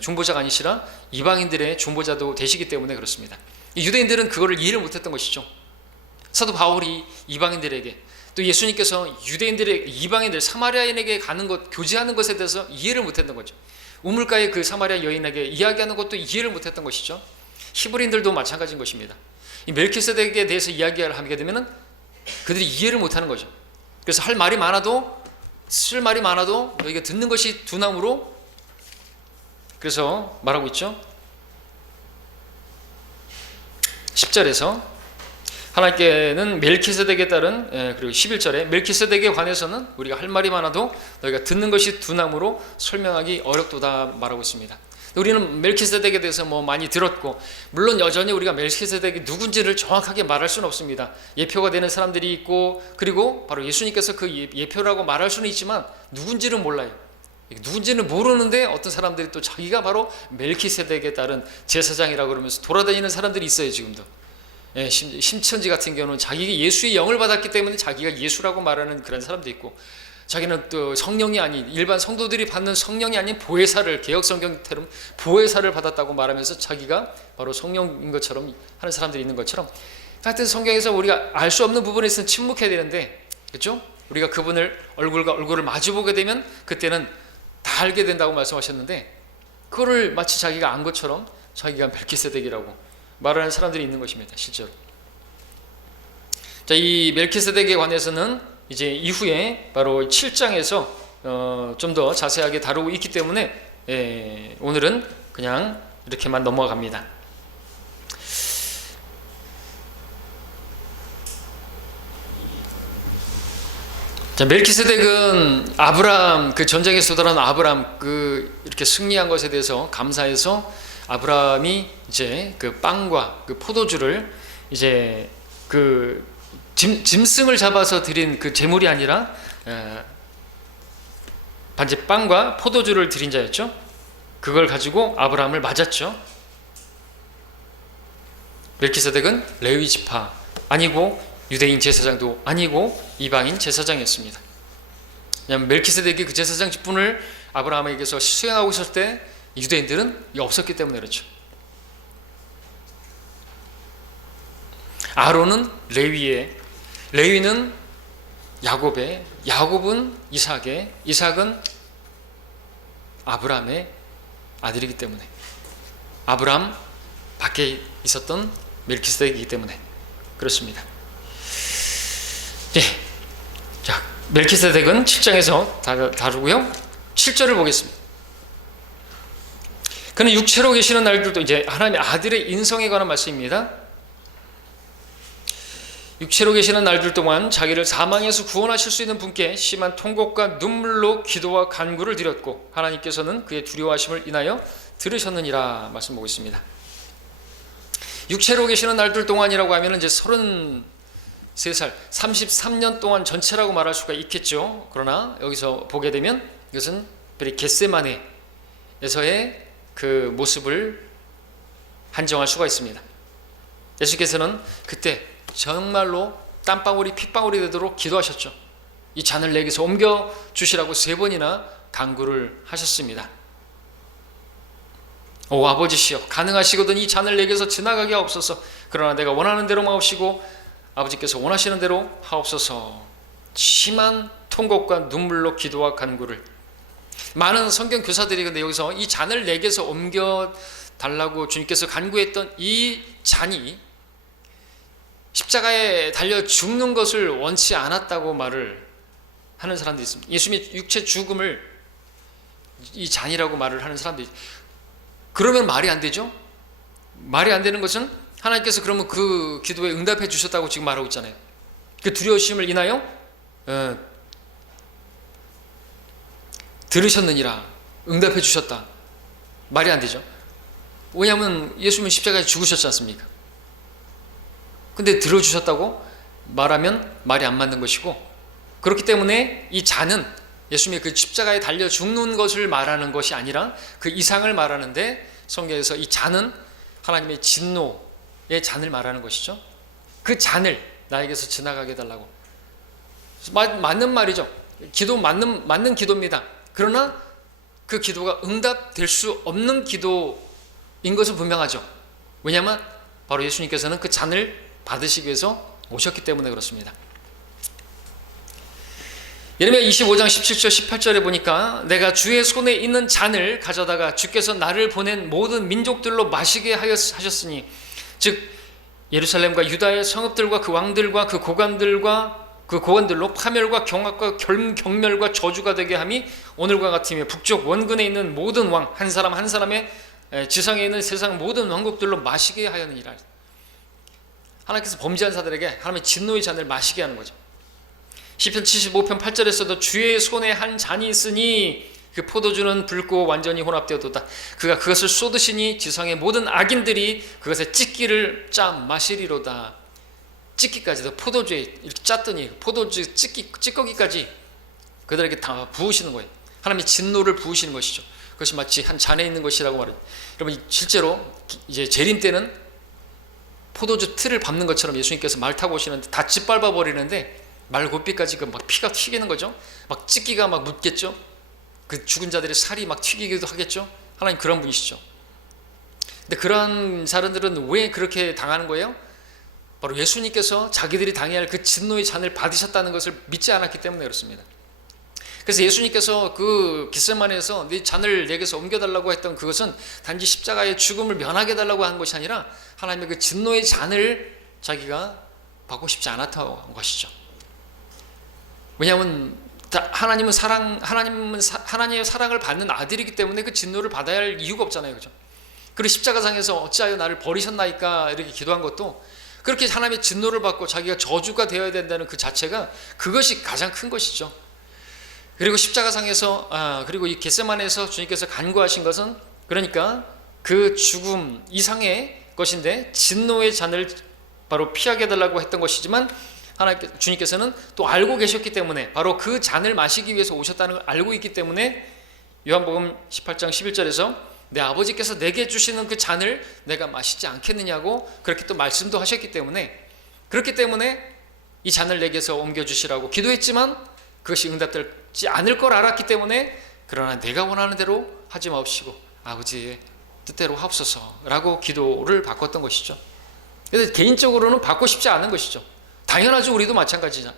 중보자가 아니시라 이방인들의 중보자도 되시기 때문에 그렇습니다. 이 유대인들은 그거를 이해를 못했던 것이죠. 사도 바울이 이방인들에게, 또 예수님께서 유대인들의 이방인들 사마리아인에게 가는 것, 교제하는 것에 대해서 이해를 못했던 거죠. 우물가의 그 사마리아 여인에게 이야기하는 것도 이해를 못했던 것이죠. 히브리인들도 마찬가지인 것입니다. 이 멜키세덱에 대해서 이야기를 하게 되면은 그들이 이해를 못하는 거죠. 그래서 할 말이 많아도, 쓸 말이 많아도 너희가 듣는 것이 두나무로, 그래서 말하고 있죠. 10절에서 하나님께는 멜키세덱에 따른, 그리고 11절에 멜키세덱에 관해서는 우리가 할 말이 많아도 너희가 듣는 것이 두나무로 설명하기 어렵도다 말하고 있습니다. 우리는 멜키세덱에 대해서 뭐 많이 들었고, 물론 여전히 우리가 멜키세덱이 누군지를 정확하게 말할 수는 없습니다. 예표가 되는 사람들이 있고, 그리고 바로 예수님께서 그 예표라고 말할 수는 있지만 누군지는 몰라요. 누군지는 모르는데 어떤 사람들이 또 자기가 바로 멜키세덱에 따른 제사장이라고 그러면서 돌아다니는 사람들이 있어요. 지금도. 심천지 같은 경우는 자기가 예수의 영을 받았기 때문에 자기가 예수라고 말하는 그런 사람도 있고, 자기는 또 성령이 아닌, 일반 성도들이 받는 성령이 아닌 보혜사를, 개혁 성경처럼 보혜사를 받았다고 말하면서 자기가 바로 성령인 것처럼 하는 사람들이 있는 것처럼, 하여튼 성경에서 우리가 알 수 없는 부분에 있어서 침묵해야 되는데, 그렇죠? 우리가 그분을 얼굴과 얼굴을 마주보게 되면 그때는 다 알게 된다고 말씀하셨는데, 그거를 마치 자기가 안 것처럼 자기가 멜키세덱이라고 말하는 사람들이 있는 것입니다. 실제로. 자, 이 멜키세덱에 관해서는 이제 이후에 바로 7장에서 좀 더 자세하게 다루고 있기 때문에 오늘은 그냥 이렇게만 넘어갑니다. 자, 멜키세덱은 아브라함, 그 전쟁에서 돌아온 아브라함 그 이렇게 승리한 것에 대해서 감사해서 아브라함이 이제 그 빵과 그 포도주를 이제 그 짐승을 잡아서 드린 그 제물이 아니라 반지 빵과 포도주를 드린 자였죠. 그걸 가지고 아브라함을 맞았죠. 멜키세덱은 레위 지파 아니고 유대인 제사장도 아니고 이방인 제사장이었습니다. 왜냐하면 멜키세덱이 그 제사장 직분을 아브라함에게서 수행하고 있을 때 유대인들은 없었기 때문에 그렇죠. 아론은 레위의, 레위는 야곱의, 야곱은 이삭의, 이삭은 아브라함의 아들이기 때문에, 아브라함 밖에 있었던 멜키세덱이기 때문에 그렇습니다. 예, 자, 멜키세덱은 7장에서 다루고요. 7절을 보겠습니다. 그는 육체로 계시는 날들도, 이제 하나님의 아들의 인성에 관한 말씀입니다. 육체로 계시는 날들 동안 자기를 사망에서 구원하실 수 있는 분께 심한 통곡과 눈물로 기도와 간구를 드렸고 하나님께서는 그의 두려워하심을 인하여 들으셨느니라 말씀하고 있습니다. 육체로 계시는 날들 동안이라고 하면 이제 33살, 33년 동안 전체라고 말할 수가 있겠죠. 그러나 여기서 보게 되면 이것은 겟세마네에서의 그 모습을 한정할 수가 있습니다. 예수께서는 그때 정말로 땀방울이 핏방울이 되도록 기도하셨죠. 이 잔을 내게서 옮겨 주시라고 3번이나 간구를 하셨습니다. 오 아버지시여, 가능하시거든 이 잔을 내게서 지나가게 하옵소서. 그러나 내가 원하는 대로 마옵시고 아버지께서 원하시는 대로 하옵소서. 심한 통곡과 눈물로 기도와 간구를. 많은 성경 교사들이 근데 여기서 이 잔을 내게서 옮겨 달라고 주님께서 간구했던 이 잔이 십자가에 달려 죽는 것을 원치 않았다고 말을 하는 사람들이 있습니다. 예수님의 육체 죽음을 이 잔이라고 말을 하는 사람들이. 그러면 말이 안 되죠? 말이 안 되는 것은 하나님께서 그러면 그 기도에 응답해 주셨다고 지금 말하고 있잖아요. 그 두려우심을 인하여 들으셨느니라, 응답해 주셨다. 말이 안 되죠. 왜냐하면 예수님은 십자가에 죽으셨지 않습니까? 근데 들어주셨다고 말하면 말이 안 맞는 것이고, 그렇기 때문에 이 잔은 예수님의 그 십자가에 달려 죽는 것을 말하는 것이 아니라 그 이상을 말하는데, 성경에서 이 잔은 하나님의 진노의 잔을 말하는 것이죠. 그 잔을 나에게서 지나가게 해달라고. 맞는 말이죠. 기도 맞는 기도입니다. 그러나 그 기도가 응답될 수 없는 기도인 것은 분명하죠. 왜냐하면 바로 예수님께서는 그 잔을 받으시기 위해서 오셨기 때문에 그렇습니다. 예레미야 25장 17절 18절에 보니까 내가 주의 손에 있는 잔을 가져다가 주께서 나를 보낸 모든 민족들로 마시게 하셨으니, 즉 예루살렘과 유다의 성읍들과 그 왕들과 그 고관들로 파멸과 경악과 경멸과 저주가 되게 함이 오늘과 같으며 북쪽 원근에 있는 모든 왕 한 사람 한 사람의 지상에 있는 세상 모든 왕국들로 마시게 하였느니라. 하나님께서 범죄한 자들에게 하나님의 진노의 잔을 마시게 하는 거죠. 시편 75편 8절에서도 주의 손에 한 잔이 있으니 그 포도주는 붉고 완전히 혼합되었도다. 그가 그것을 쏟으시니 지상의 모든 악인들이 그것의 찢기를 짜 마시리로다. 찢기까지도 포도주에 이렇게 짰더니 포도주 찌꺼기까지 그들에게 다 부으시는 거예요. 하나님의 진노를 부으시는 것이죠. 그것이 마치 한 잔에 있는 것이라고 말해요. 여러분 실제로 이제 재림 때는 포도주 틀을 밟는 것처럼 예수님께서 말 타고 오시는데 다 짓밟아 버리는데 말 곱비까지 막 피가 튀기는 거죠. 막 찢기가 막 묻겠죠. 그 죽은 자들의 살이 막 튀기기도 하겠죠. 하나님 그런 분이시죠. 근데 그런 사람들은 왜 그렇게 당하는 거예요? 바로 예수님께서 자기들이 당해야 할 그 진노의 잔을 받으셨다는 것을 믿지 않았기 때문에 그렇습니다. 그래서 예수님께서 그 겟세마네에서 네 잔을 내게서 옮겨달라고 했던 그것은 단지 십자가의 죽음을 면하게 해달라고 한 것이 아니라 하나님의 그 진노의 잔을 자기가 받고 싶지 않았던 것이죠. 왜냐하면 하나님은 하나님의 사랑을 받는 아들이기 때문에 그 진노를 받아야 할 이유가 없잖아요, 그죠? 그리고 십자가상에서 어찌하여 나를 버리셨나이까 이렇게 기도한 것도 그렇게 하나님의 진노를 받고 자기가 저주가 되어야 된다는 그 자체가 그것이 가장 큰 것이죠. 그리고 십자가상에서 그리고 이 겟세마네에서 주님께서 간구하신 것은 그러니까 그 죽음 이상의 것인데 진노의 잔을 바로 피하게 해달라고 했던 것이지만 주님께서는 또 알고 계셨기 때문에 바로 그 잔을 마시기 위해서 오셨다는 걸 알고 있기 때문에 요한복음 18장 11절에서 내 아버지께서 내게 주시는 그 잔을 내가 마시지 않겠느냐고 그렇게 또 말씀도 하셨기 때문에, 그렇기 때문에 이 잔을 내게서 옮겨주시라고 기도했지만 그것이 응답되지 않을 걸 알았기 때문에 그러나 내가 원하는 대로 하지 마옵시고 아버지의 뜻대로 하옵소서라고 기도를 바꿨던 것이죠. 그래서 개인적으로는 받고 싶지 않은 것이죠. 당연하죠. 우리도 마찬가지죠.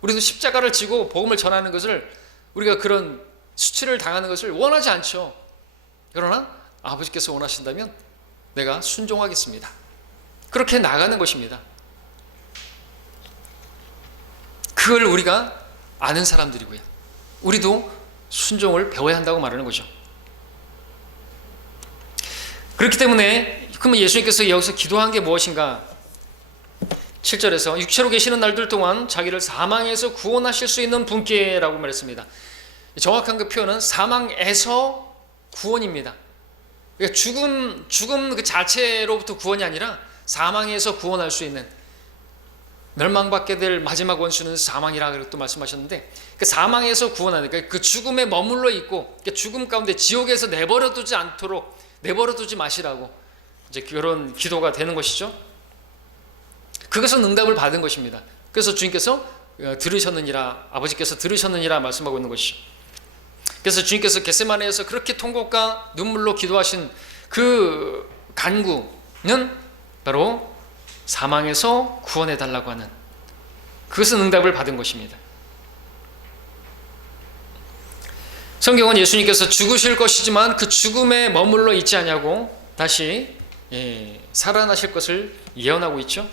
우리도 십자가를 지고 복음을 전하는 것을, 우리가 그런 수치를 당하는 것을 원하지 않죠. 그러나 아버지께서 원하신다면 내가 순종하겠습니다. 그렇게 나가는 것입니다. 그걸 우리가 아는 사람들이고요. 우리도 순종을 배워야 한다고 말하는 거죠. 그렇기 때문에 그러면 예수님께서 여기서 기도한 게 무엇인가? 7절에서 육체로 계시는 날들 동안 자기를 사망에서 구원하실 수 있는 분께라고 말했습니다. 정확한 그 표현은 사망에서 구원입니다. 그러니까 죽음 그 자체로부터 구원이 아니라 사망에서 구원할 수 있는, 멸망받게 될 마지막 원수는 사망이라고 또 말씀하셨는데, 그 사망에서 구원하는, 그러니까 그 죽음에 머물러 있고, 그러니까 죽음 가운데 지옥에서 내버려두지 않도록 내버려두지 마시라고 이제 그런 기도가 되는 것이죠. 그것은 응답을 받은 것입니다. 그래서 주님께서 들으셨느니라, 아버지께서 들으셨느니라 말씀하고 있는 것이죠. 그래서 주님께서 겟세마네에서 그렇게 통곡과 눈물로 기도하신 그 간구는 바로 사망에서 구원해 달라고 하는, 그것은 응답을 받은 것입니다. 성경은 예수님께서 죽으실 것이지만 그 죽음에 머물러 있지 않냐고 다시 살아나실 것을 예언하고 있죠.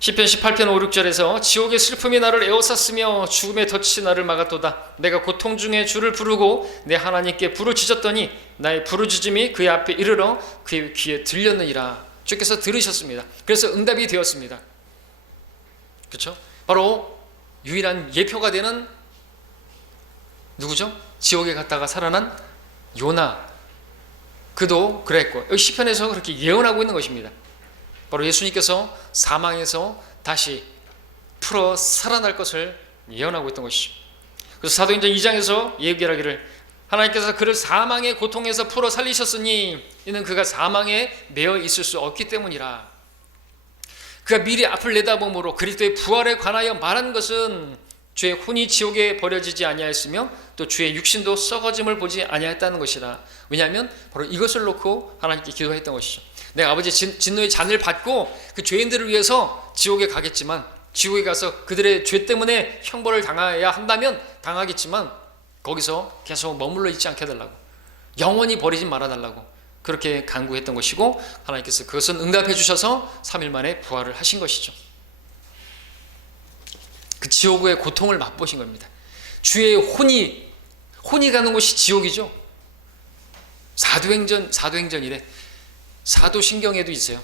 시편 18편 5, 6절에서 지옥의 슬픔이 나를 에워쌌으며 죽음의 덫이 나를 막았도다. 내가 고통 중에 주를 부르고 내 하나님께 부르짖었더니 나의 부르짖음이 그의 앞에 이르러 그의 귀에 들렸느니라. 주께서 들으셨습니다. 그래서 응답이 되었습니다. 그렇죠? 바로 유일한 예표가 되는 누구죠? 지옥에 갔다가 살아난 요나, 그도 그랬고, 여기 시편에서 그렇게 예언하고 있는 것입니다. 바로 예수님께서 사망에서 다시 풀어 살아날 것을 예언하고 있던 것이죠. 그래서 사도행전 2장에서 얘기하기를 하나님께서 그를 사망의 고통에서 풀어 살리셨으니 이는 그가 사망에 매여 있을 수 없기 때문이라. 그가 미리 앞을 내다봄으로 그리스도의 부활에 관하여 말한 것은 주의 혼이 지옥에 버려지지 아니하였으며 또 주의 육신도 썩어짐을 보지 아니하였다는 것이라. 왜냐하면 바로 이것을 놓고 하나님께 기도했던 것이죠. 내가 아버지의 진노의 잔을 받고 그 죄인들을 위해서 지옥에 가겠지만, 지옥에 가서 그들의 죄 때문에 형벌을 당해야 한다면 당하겠지만 거기서 계속 머물러 있지 않게 해달라고, 영원히 버리지 말아달라고 그렇게 간구했던 것이고, 하나님께서 그것은 응답해 주셔서 3일 만에 부활을 하신 것이죠. 그 지옥의 고통을 맛보신 겁니다. 주의 혼이 가는 곳이 지옥이죠. 사도행전이래. 사도신경에도 있어요.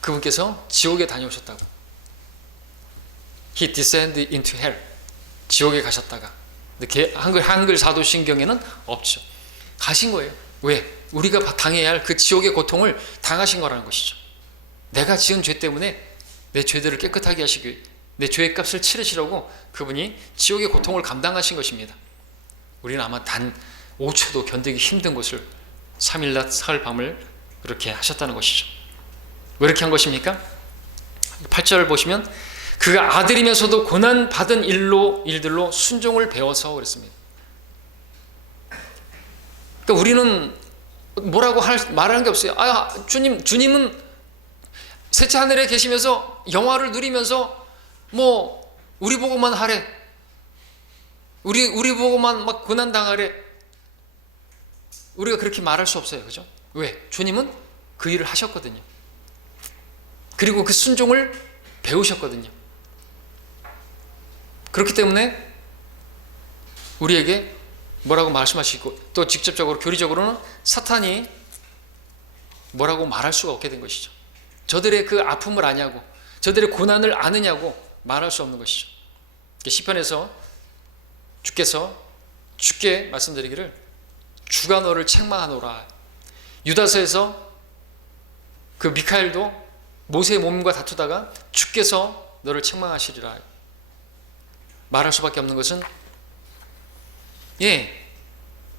그분께서 지옥에 다녀오셨다고. He descended into hell. 지옥에 가셨다가. 근데 한글 사도신경에는 없죠. 가신 거예요. 왜? 우리가 당해야 할 그 지옥의 고통을 당하신 거라는 것이죠. 내가 지은 죄 때문에 내 죄들을 깨끗하게 하시기, 내 죄의 값을 치르시려고 그분이 지옥의 고통을 감당하신 것입니다. 우리는 아마 단 5초도 견디기 힘든 것을 3일 낮 사흘 밤을 그렇게 하셨다는 것이죠. 왜 이렇게 한 것입니까? 8절을 보시면 그가 아들이면서도 고난받은 일들로 순종을 배워서 그랬습니다. 그러니까 우리는 뭐라고 말하는 게 없어요. 주님은 셋째 하늘에 계시면서 영화를 누리면서 뭐 우리 보고만 하래, 우리 보고만 막 고난 당하래. 우리가 그렇게 말할 수 없어요. 그죠? 왜? 주님은 그 일을 하셨거든요. 그리고 그 순종을 배우셨거든요. 그렇기 때문에 우리에게 뭐라고 말씀하시고, 또 직접적으로 교리적으로는 사탄이 뭐라고 말할 수가 없게 된 것이죠. 저들의 그 아픔을 아냐고, 저들의 고난을 아느냐고 말할 수 없는 것이죠. 시편에서 주께 말씀드리기를 주가 너를 책망하노라. 유다서에서 그 미카엘도 모세의 몸과 다투다가 주께서 너를 책망하시리라 말할 수밖에 없는 것은,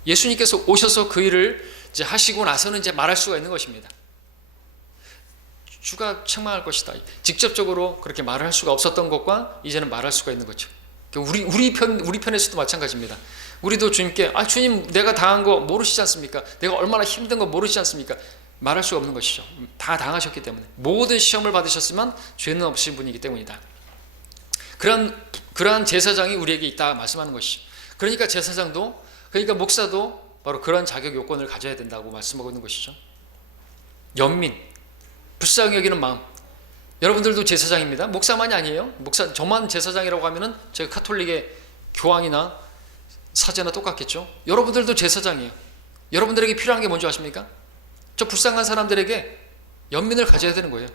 예수님께서 오셔서 그 일을 이제 하시고 나서는 이제 말할 수가 있는 것입니다. 주가 책망할 것이다. 직접적으로 그렇게 말을 할 수가 없었던 것과 이제는 말할 수가 있는 거죠. 우리 편에서도 마찬가지입니다. 우리도 주님께 주님 내가 당한 거 모르시지 않습니까? 내가 얼마나 힘든 거 모르시지 않습니까? 말할 수가 없는 것이죠. 다 당하셨기 때문에. 모든 시험을 받으셨지만 죄는 없으신 분이기 때문이다. 그러한 제사장이 우리에게 있다 말씀하는 것이죠. 그러니까 그러니까 목사도 바로 그런 자격 요건을 가져야 된다고 말씀하고 있는 것이죠. 연민, 불쌍히 여기는 마음. 여러분들도 제사장입니다. 목사만이 아니에요. 저만 제사장이라고 하면은 저희 카톨릭의 교황이나 사제나 똑같겠죠. 여러분들도 제사장이에요. 여러분들에게 필요한 게 뭔지 아십니까? 저 불쌍한 사람들에게 연민을 가져야 되는 거예요.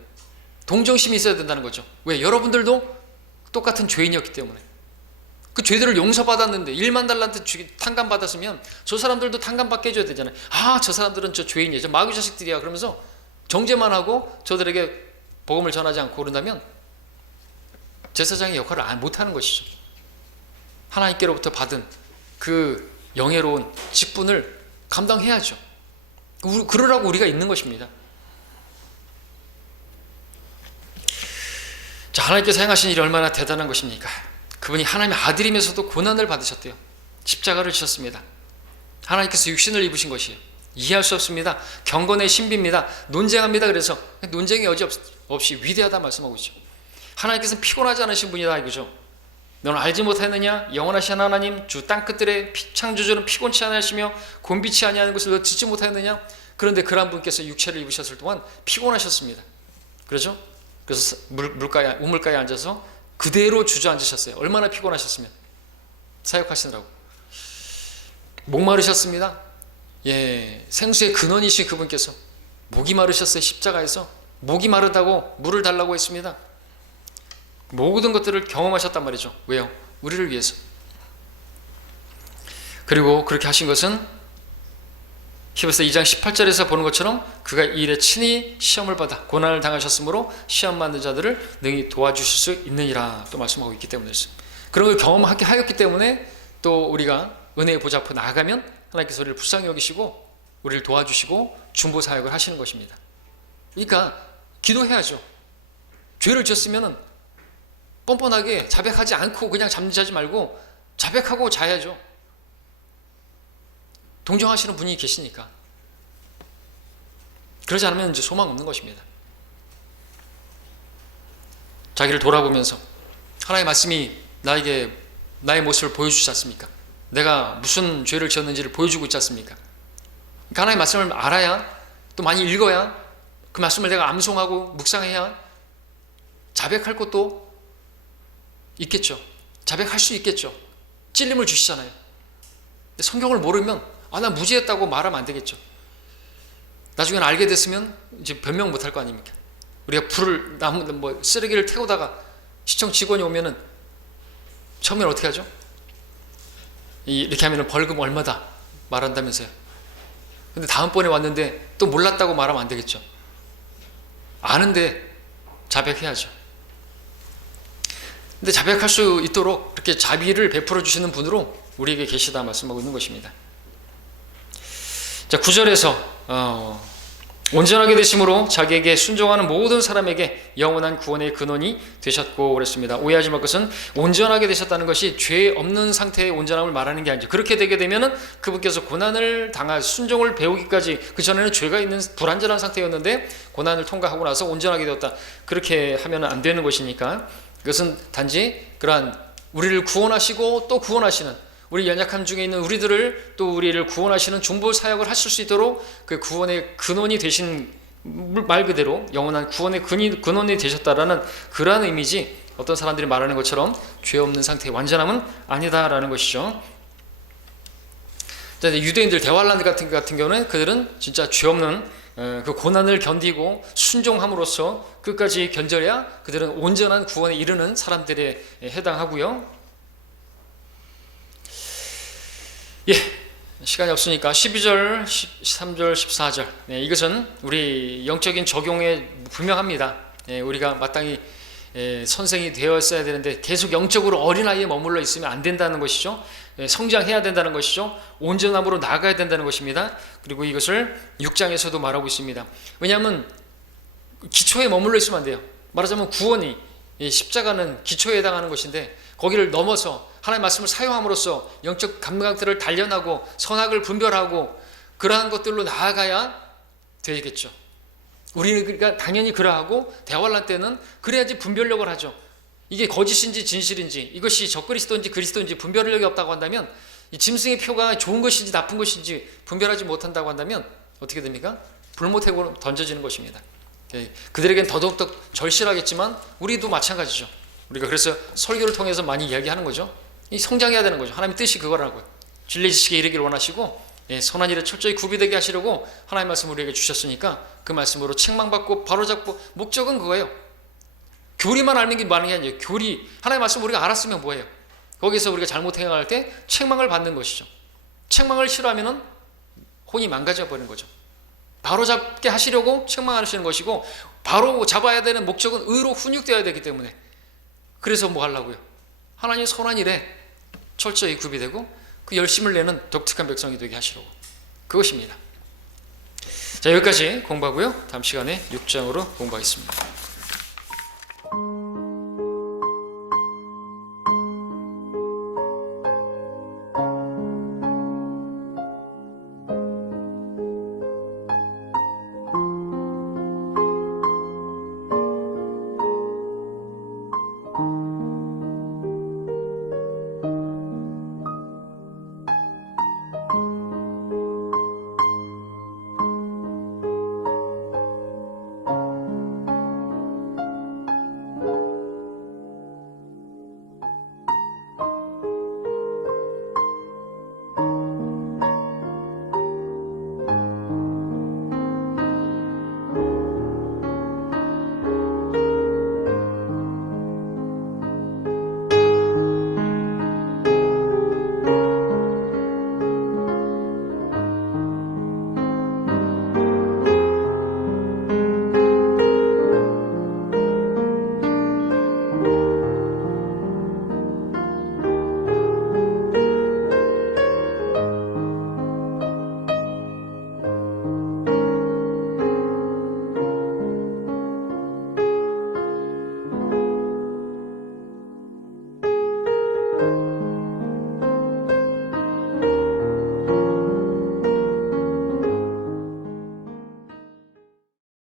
동정심이 있어야 된다는 거죠. 왜? 여러분들도 똑같은 죄인이었기 때문에. 그 죄들을 용서받았는데 1만 달란트 탕감 받았으면 저 사람들도 탕감 받게 해줘야 되잖아요. 아, 저 사람들은 저 죄인이야, 저 마귀 자식들이야, 그러면서 정죄만 하고 저들에게 복음을 전하지 않고 그런다면 제사장의 역할을 못하는 것이죠. 하나님께로부터 받은 그 영예로운 직분을 감당해야죠. 그러라고 우리가 있는 것입니다. 자, 하나님께서 행하신 일이 얼마나 대단한 것입니까? 그분이 하나님의 아들이면서도 고난을 받으셨대요. 십자가를 지셨습니다. 하나님께서 육신을 입으신 것이에요. 이해할 수 없습니다. 경건의 신비입니다. 논쟁합니다. 그래서 논쟁의 여지 없이 위대하다 말씀하고 있죠. 하나님께서는 피곤하지 않으신 분이다 이거죠. 너는 알지 못하느냐? 영원하신 하나님 주 땅끝들의 창조주는 피곤치 않으시며 곤비치 아니하는 것을 너 듣지 못하느냐? 그런데 그런 분께서 육체를 입으셨을 동안 피곤하셨습니다. 그렇죠? 그래서 우물가에 앉아서 그대로 주저앉으셨어요. 얼마나 피곤하셨으면 사역하시느라고. 목마르셨습니다. 예, 생수의 근원이신 그분께서 목이 마르셨어요. 십자가에서 목이 마르다고 물을 달라고 했습니다. 모든 것들을 경험하셨단 말이죠. 왜요? 우리를 위해서. 그리고 그렇게 하신 것은 히브리서 2장 18절에서 보는 것처럼 그가 이 일에 친히 시험을 받아 고난을 당하셨으므로 시험 받는 자들을 능히 도와주실 수 있느니라 또 말씀하고 있기 때문이었어요. 그런 걸 경험하게 하였기 때문에 또 우리가 은혜의 보좌 앞으로 나아가면 하나님께서 우리를 불쌍히 여기시고 우리를 도와주시고 중보 사역을 하시는 것입니다. 그러니까 기도해야죠. 죄를 지었으면 뻔뻔하게 자백하지 않고 그냥 잠자지 말고 자백하고 자야죠. 동정하시는 분이 계시니까. 그러지 않으면 이제 소망 없는 것입니다. 자기를 돌아보면서 하나님의 말씀이 나에게 나의 모습을 보여주지 않습니까? 내가 무슨 죄를 지었는지를 보여주고 있지 않습니까? 그러니까 하나님의 말씀을 알아야, 또 많이 읽어야, 그 말씀을 내가 암송하고 묵상해야 자백할 것도 있겠죠. 자백할 수 있겠죠. 찔림을 주시잖아요. 근데 성경을 모르면 나 무지했다고 말하면 안 되겠죠. 나중에 알게 됐으면 이제 변명 못 할 거 아닙니까? 우리가 쓰레기를 태우다가 시청 직원이 오면은 처음엔 어떻게 하죠? 이렇게 하면은 벌금 얼마다 말한다면서요. 근데 다음번에 왔는데 또 몰랐다고 말하면 안 되겠죠. 아는데 자백해야죠. 근데 자백할 수 있도록 이렇게 자비를 베풀어 주시는 분으로 우리에게 계시다 말씀하고 있는 것입니다. 자, 9절에서 온전하게 되심으로 자기에게 순종하는 모든 사람에게 영원한 구원의 근원이 되셨고 그랬습니다. 오해하지 말 것은 온전하게 되셨다는 것이 죄 없는 상태의 온전함을 말하는 게 아니죠. 그렇게 되게 되면은 그분께서 고난을 당할 순종을 배우기까지, 그 전에는 죄가 있는 불완전한 상태였는데 고난을 통과하고 나서 온전하게 되었다. 그렇게 하면 안 되는 것이니까 그것은 단지 그러한 우리를 구원하시고 또 구원하시는, 우리 연약함 중에 있는 우리들을 또 우리를 구원하시는 중보 사역을 하실 수 있도록 그 구원의 근원이 되신, 말 그대로 영원한 구원의 근원이 되셨다라는 그러한 의미지, 어떤 사람들이 말하는 것처럼 죄 없는 상태의 완전함은 아니다라는 것이죠. 유대인들 대환란 같은 경우는 그들은 진짜 죄 없는 그 고난을 견디고 순종함으로써 끝까지 견뎌야 그들은 온전한 구원에 이르는 사람들에 해당하고요. 예, 시간이 없으니까 12절, 13절, 14절 이것은 우리 영적인 적용에 분명합니다. 우리가 마땅히 선생이 되었어야 되는데 계속 영적으로 어린아이에 머물러 있으면 안 된다는 것이죠. 성장해야 된다는 것이죠. 온전함으로 나아가야 된다는 것입니다. 그리고 이것을 6장에서도 말하고 있습니다. 왜냐하면 기초에 머물러 있으면 안 돼요. 말하자면 구원이, 십자가는 기초에 해당하는 것인데 거기를 넘어서 하나님의 말씀을 사용함으로써 영적 감각들을 단련하고 선악을 분별하고 그러한 것들로 나아가야 되겠죠. 우리가 당연히 그러하고 대환란 때는 그래야지 분별력을 하죠. 이게 거짓인지 진실인지, 이것이 적그리스도인지 그리스도인지 분별력이 없다고 한다면, 이 짐승의 표가 좋은 것인지 나쁜 것인지 분별하지 못한다고 한다면 어떻게 됩니까? 불못해고 던져지는 것입니다. 그들에겐 더더욱더 절실하겠지만 우리도 마찬가지죠. 우리가 그래서 설교를 통해서 많이 이야기하는 거죠. 이 성장해야 되는 거죠. 하나님의 뜻이 그거라고요. 진리 지식에 이르기를 원하시고 선한 일에 철저히 구비되게 하시려고 하나님의 말씀을 우리에게 주셨으니까 그 말씀으로 책망받고 바로잡고, 목적은 그거예요. 교리만 알면 게 많은 게 아니에요. 교리, 하나님의 말씀 우리가 알았으면 뭐예요? 거기서 우리가 잘못 행할 때 책망을 받는 것이죠. 책망을 싫어하면 혼이 망가져 버리는 거죠. 바로잡게 하시려고 책망하시는 것이고, 바로 잡아야 되는 목적은 의로 훈육되어야 되기 때문에, 그래서 뭐 하려고요? 하나님 선한 일에 철저히 구비되고 그 열심을 내는 독특한 백성이 되게 하시려고, 그것입니다. 자, 여기까지 공부하고요. 다음 시간에 6장으로 공부하겠습니다.